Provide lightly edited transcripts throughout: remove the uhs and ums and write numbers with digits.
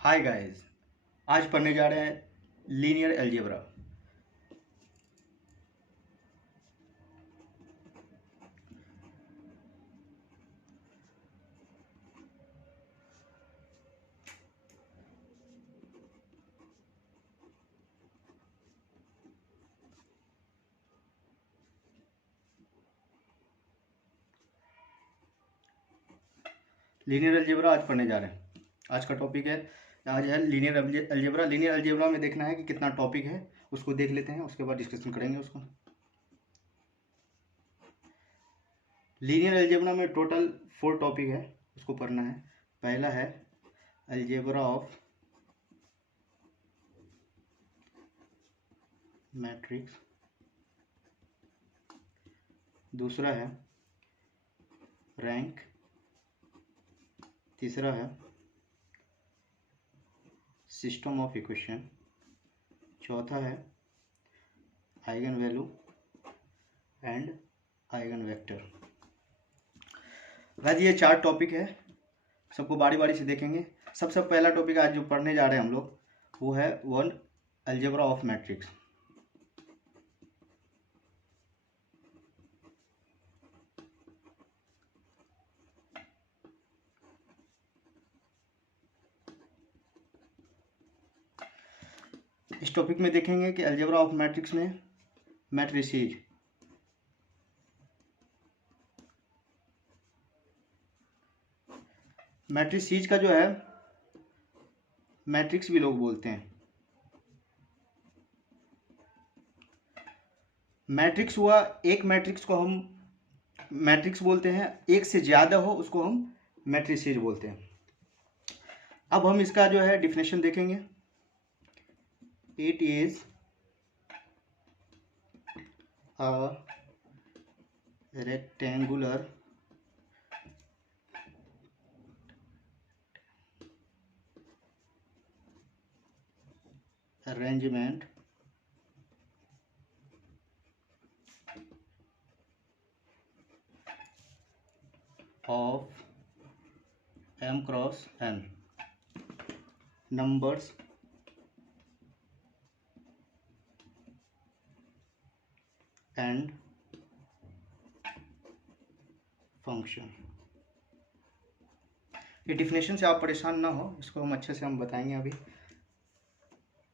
Hi guys. आज पढ़ने जा रहे हैं लीनियर अलजेब्रा। लीनियर अलजेब्रा आज पढ़ने जा रहे हैं। आज का टॉपिक है, आज है लीनियर अलजेब्रा। लीनियर अलजेब्रा में देखना है कि कितना टॉपिक है, उसको देख लेते हैं, उसके बाद डिस्कशन करेंगे उसको। लीनियर अलजेब्रा में टोटल 4 टॉपिक है, उसको पढ़ना है। पहला है अलजेब्रा ऑफ मैट्रिक्स, दूसरा है रैंक, तीसरा है सिस्टम ऑफ इक्वेशन, चौथा है eigen value and eigen vector. वैसे ये 4 टॉपिक है, सबको बारी बारी से देखेंगे। सबसे पहला टॉपिक आज जो पढ़ने जा रहे हैं हम लोग, वो है वन अलजेब्रा ऑफ मैट्रिक्स। इस टॉपिक में देखेंगे कि अलजेब्रा ऑफ मैट्रिक्स में मैट्रिसेज, मैट्रिसेज का जो है मैट्रिक्स भी लोग बोलते हैं। मैट्रिक्स हुआ एक मैट्रिक्स को हम मैट्रिक्स बोलते हैं, एक से ज़्यादा हो उसको हम मैट्रिसेज बोलते हैं। अब हम इसका जो है डिफिनेशन देखेंगे। It is a rectangular arrangement of m cross n numbers and function। ये डिफिनेशन से आप परेशान ना हो, इसको हम अच्छे से हम बताएंगे अभी।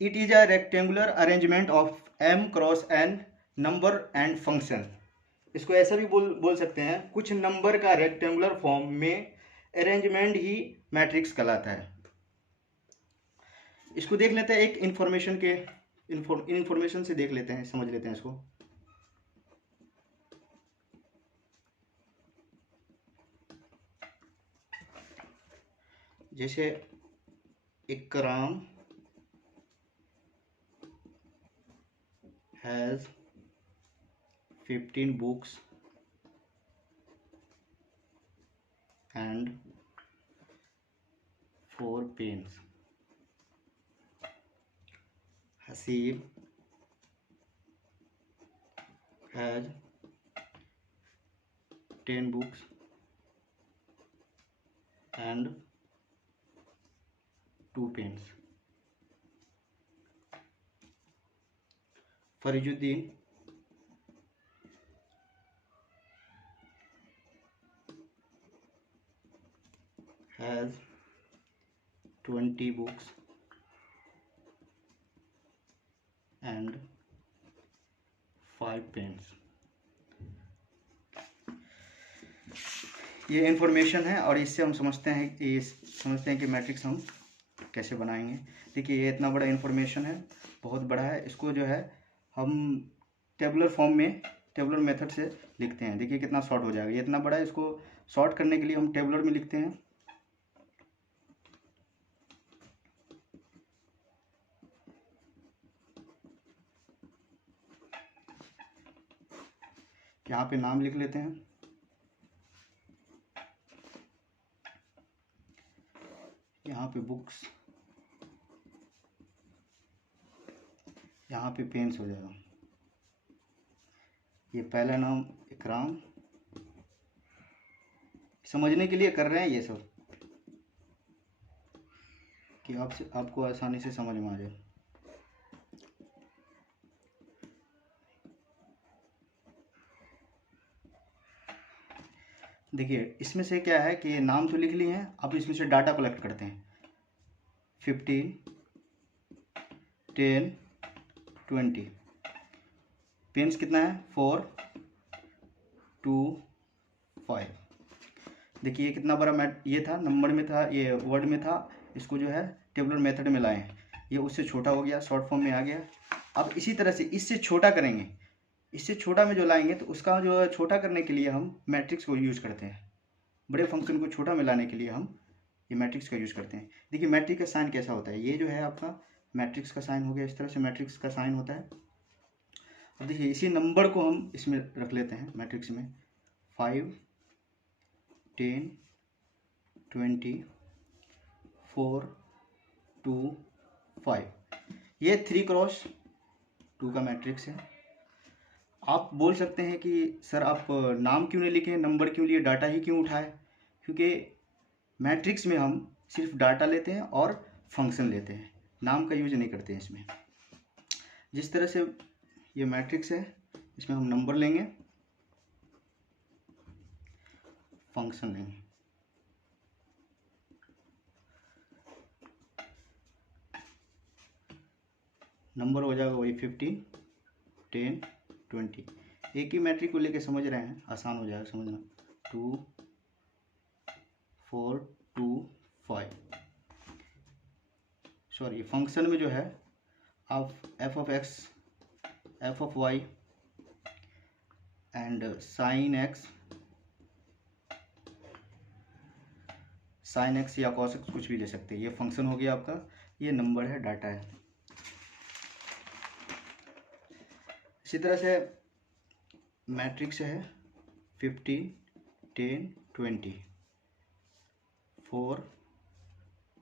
It is a rectangular arrangement of m cross n number and function. इसको ऐसा भी बोल सकते हैं, कुछ नंबर का रेक्टेंगुलर फॉर्म में अरेंजमेंट ही मैट्रिक्स कहलाता है। इसको देख लेते हैं एक इंफॉर्मेशन के इंफॉर्मेशन से देख लेते हैं, समझ लेते हैं इसको। जैसे इकराम has 15 books and 4 pens। Hasib has 10 books and 2 pens। Farijuddin has 20 books and 5 pens। ये इंफॉर्मेशन है और इससे हम समझते हैं कि मैट्रिक्स हम कैसे बनाएंगे। देखिए ये इतना बड़ा इंफॉर्मेशन है, बहुत बड़ा है। इसको जो है हम टेबुलर फॉर्म में, टेबुलर मेथड से लिखते हैं। देखिए कितना शॉर्ट हो जाएगा, ये इतना बड़ा है, इसको शॉर्ट करने के लिए हम टेबुलर में लिखते हैं। यहाँ पे नाम लिख लेते हैं, यहाँ पे बुक्स, यहाँ पे पेन्स हो जाएगा। ये पहला नाम इकराम, समझने के लिए कर रहे हैं ये सब कि आपको आसानी से समझ में आ जाए। देखिए इसमें से क्या है कि नाम तो लिख लिए हैं, अब इसमें से डाटा कलेक्ट करते हैं। 15, 10, 20। पेन्स कितना है? 4, 2, 5। देखिए ये कितना बड़ा ये था, नंबर में था, ये वर्ड में था, इसको जो है टेबुलर मेथड में लाए हैं, ये उससे छोटा हो गया, शॉर्ट फॉर्म में आ गया। अब इसी तरह से इससे छोटा करेंगे, इससे छोटा में जो लाएंगे तो उसका जो छोटा करने के लिए हम मैट्रिक्स को यूज़ करते हैं। बड़े फंक्शन को छोटा में लाने के लिए हम ये मैट्रिक्स का यूज़ करते हैं। देखिए मैट्रिक्स का साइन कैसा होता है, ये जो है आपका मैट्रिक्स का साइन हो गया, इस तरह से मैट्रिक्स का साइन होता है। अब देखिए इसी नंबर को हम इसमें रख लेते हैं मैट्रिक्स में, 5, 10, 20, 4, 2, 5। ये 3x2 का मैट्रिक्स है। आप बोल सकते हैं कि सर आप नाम क्यों नहीं लिखे, नंबर क्यों लिए, डाटा ही क्यों उठाए? क्योंकि मैट्रिक्स में हम सिर्फ डाटा लेते हैं और फंक्शन लेते हैं, नाम का यूज नहीं करते हैं इसमें। जिस तरह से ये मैट्रिक्स है, इसमें हम नंबर लेंगे, फंक्शन लेंगे। नंबर हो जाएगा वही 15, 10, 20। एक ही मैट्रिक को लेके समझ रहे हैं, आसान हो जाएगा समझना। 2, 4, 2, 5। सॉरी, फंक्शन में जो है आप f of x, f of y and sin x या cos x कुछ भी ले सकते हैं। ये फंक्शन हो गया आपका, ये नंबर है, डाटा है। इसी तरह से मैट्रिक्स है 15, 10, 20, 4,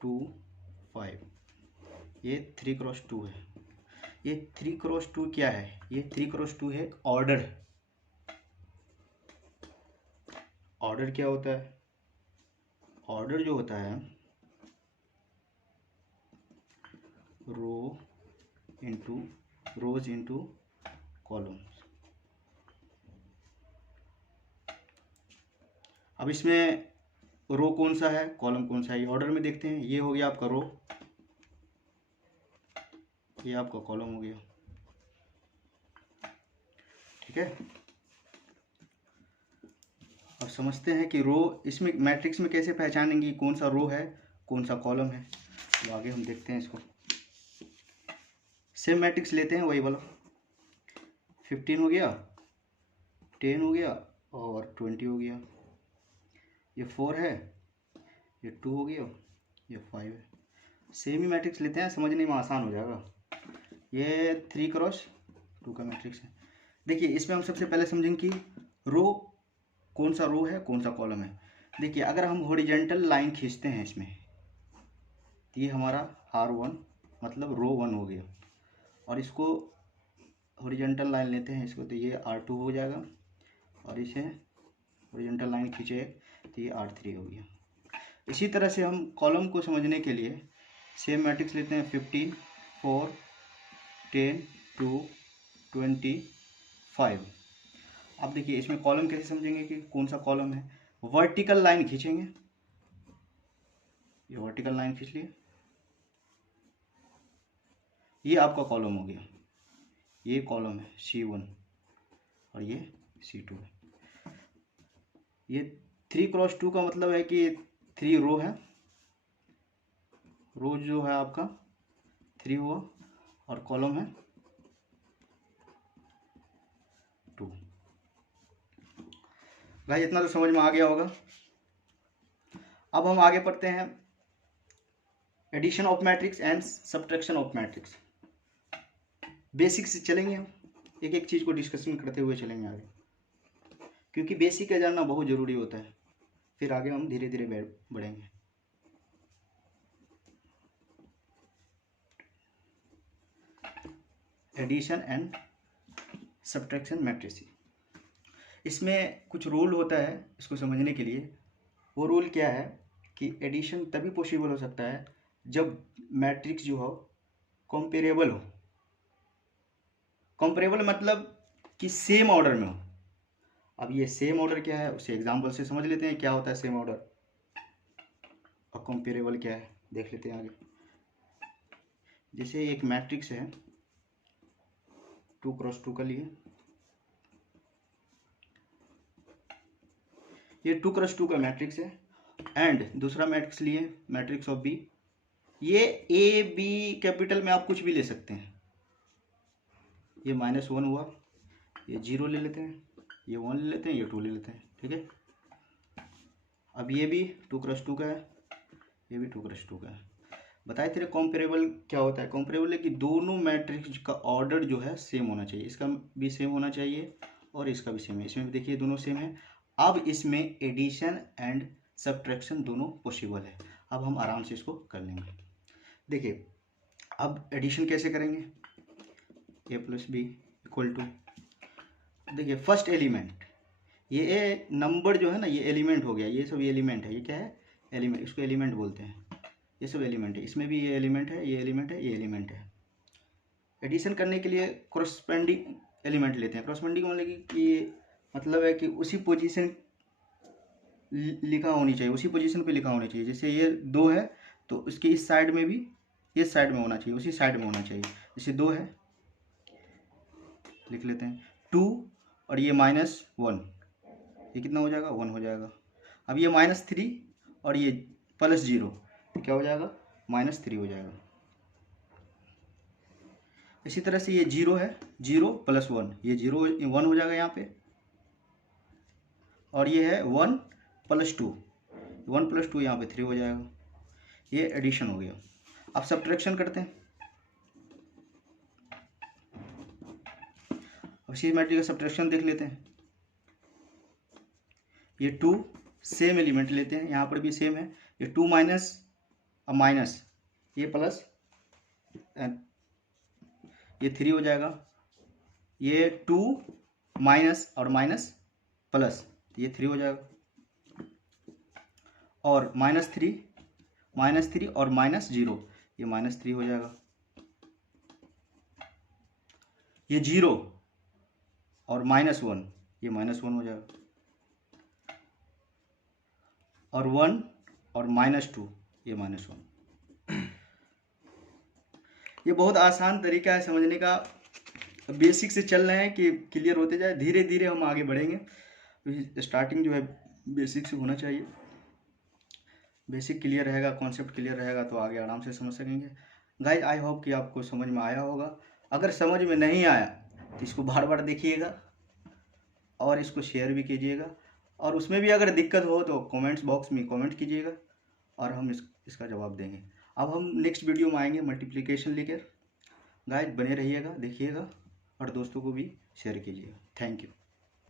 2, 5। ये 3x2 है। ये 3x2 क्या है? ये 3x2 है ऑर्डर। ऑर्डर क्या होता है? ऑर्डर जो होता है रोज इंटू कॉलम्स। अब इसमें रो कौन सा है, कॉलम कौन सा है, ये ऑर्डर में देखते हैं। ये हो गया आपका रो, ये आपका कॉलम हो गया, ठीक है। अब समझते हैं कि रो, इसमें मैट्रिक्स में कैसे पहचानेंगे कौन सा रो है कौन सा कॉलम है। तो आगे हम देखते हैं इसको। सेम मैट्रिक्स लेते हैं, वही वाला। 15 हो गया, 10 हो गया और 20 हो गया। ये 4 है, ये 2 हो गया, ये 5 है। सेम ही मैट्रिक्स लेते हैं, समझने में आसान हो जाएगा। ये 3x2 का मैट्रिक्स है। देखिए इसमें हम सबसे पहले समझेंगे कि रो कौन सा रो है कौन सा कॉलम है। देखिए अगर हम हॉरिजेंटल लाइन खींचते हैं इसमें, तो ये हमारा R1 मतलब रो 1 हो गया, और इसको हॉरिजेंटल लाइन लेते हैं इसको, तो ये R2 हो जाएगा, और इसे हॉरिजेंटल लाइन खींचे तो ये R3 हो गया। इसी तरह से हम कॉलम को समझने के लिए सेम मैट्रिक्स लेते हैं, 15, 4, 10, 2, 20, 5। अब देखिए इसमें कॉलम कैसे समझेंगे कि कौन सा कॉलम है। वर्टिकल लाइन खींचेंगे, ये वर्टिकल लाइन खींच लिए, ये आपका कॉलम हो गया। ये कॉलम है C1 और ये C2 है। ये 3x2 का मतलब है कि 3 रो है, रो जो है आपका 3 हुआ, और कॉलम है 2। भाई इतना तो समझ में आ गया होगा। अब हम आगे पढ़ते हैं addition of matrix and subtraction of matrix. Basic से चलेंगे हम, एक एक चीज़ को डिस्कशन करते हुए चलेंगे आगे, क्योंकि बेसिक का जानना बहुत ज़रूरी होता है, फिर आगे हम धीरे धीरे बढ़ेंगे। एडिशन एंड सब्ट्रैक्शन मैट्रिक्स, इसमें कुछ रूल होता है इसको समझने के लिए। वो रूल क्या है कि एडिशन तभी पॉसिबल हो सकता है जब मैट्रिक्स जो हो कंपेरेबल हो, कंपेरेबल मतलब कि सेम ऑर्डर में हो। अब ये सेम ऑर्डर क्या है उसे एग्जांपल से समझ लेते हैं, क्या होता है सेम ऑर्डर और कंपेरेबल क्या है देख लेते हैं आगे। जैसे एक मैट्रिक्स है 2x2 का लिए, ये 2x2 का मैट्रिक्स है, एंड दूसरा मैट्रिक्स लिए मैट्रिक्स ऑफ बी। ये ए बी कैपिटल में आप कुछ भी ले सकते हैं। ये -1 हुआ, ये 0 ले लेते हैं, ये 1 ले लेते हैं, ये 2 ले लेते हैं, ठीक है। अब ये भी 2x2 का है, ये भी 2x2 का है। बताए तेरे कॉम्पेरेबल क्या होता है। कॉम्पेरेबल है कि दोनों मैट्रिक्स का ऑर्डर जो है सेम होना चाहिए, इसका भी सेम होना चाहिए और इसका भी सेम है। इसमें भी देखिए दोनों सेम है। अब इसमें एडिशन एंड सब्ट्रैक्शन दोनों पॉसिबल है। अब हम आराम से इसको कर लेंगे। देखिए अब एडिशन कैसे करेंगे, a plus B equal to, देखिए फर्स्ट एलिमेंट, ये नंबर जो है ना ये एलिमेंट हो गया, ये सब एलिमेंट है, ये क्या है एलिमेंट, इसको एलिमेंट बोलते हैं, ये सब एलिमेंट है। इसमें भी ये एलिमेंट है, ये एलिमेंट है, ये एलिमेंट है। एडिशन करने के लिए कोरस्पेंडिंग एलिमेंट लेते हैं। कोरस्पेंडिंग मतलब है कि उसी पोजीशन लिखा होनी चाहिए, उसी पोजीशन पे लिखा होना चाहिए। जैसे ये 2 है तो उसके इस साइड में भी इस साइड में होना चाहिए, उसी साइड में होना चाहिए। जैसे 2 है लिख लेते हैं 2 और ये -1, ये कितना हो जाएगा 1 हो जाएगा। अब ये -3 और ये +0 तो क्या हो जाएगा -3 हो जाएगा। इसी तरह से ये 0 है, 0 + 1, ये 0 1 हो जाएगा यहाँ पे, और ये है 1 + 2, 1 + 2 यहाँ पे 3 हो जाएगा। ये एडिशन हो गया। अब सब्ट्रैक्शन करते हैं। अब इसी मैट्रिक्स का सब्ट्रैक्शन देख लेते हैं। ये 2 सेम एलिमेंट लेते हैं, यहाँ पर भी सेम है। ये 2 माइनस, अब माइनस, ये प्लस, ये 3 हो जाएगा। ये 2 माइनस और माइनस प्लस, ये 3 हो जाएगा। और -3 और -0, ये -3 हो जाएगा। ये 0 और -1, ये -1 हो जाएगा। और 1 और -2, ये -1। ये बहुत आसान तरीका है समझने का। बेसिक से चल रहे हैं कि क्लियर होते जाए, धीरे धीरे हम आगे बढ़ेंगे। स्टार्टिंग जो है बेसिक से होना चाहिए। बेसिक क्लियर रहेगा, कॉन्सेप्ट क्लियर रहेगा तो आगे आराम से समझ सकेंगे। गाइस आई होप कि आपको समझ में आया होगा। अगर समझ में नहीं आया तो इसको बार बार देखिएगा और इसको शेयर भी कीजिएगा, और उसमें भी अगर दिक्कत हो तो कमेंट्स बॉक्स में कमेंट कीजिएगा और हम इसका जवाब देंगे। अब हम नेक्स्ट वीडियो में आएंगे मल्टीप्लिकेशन लेकर। गाइस बने रहिएगा, देखिएगा और दोस्तों को भी शेयर कीजिएगा। Thank you.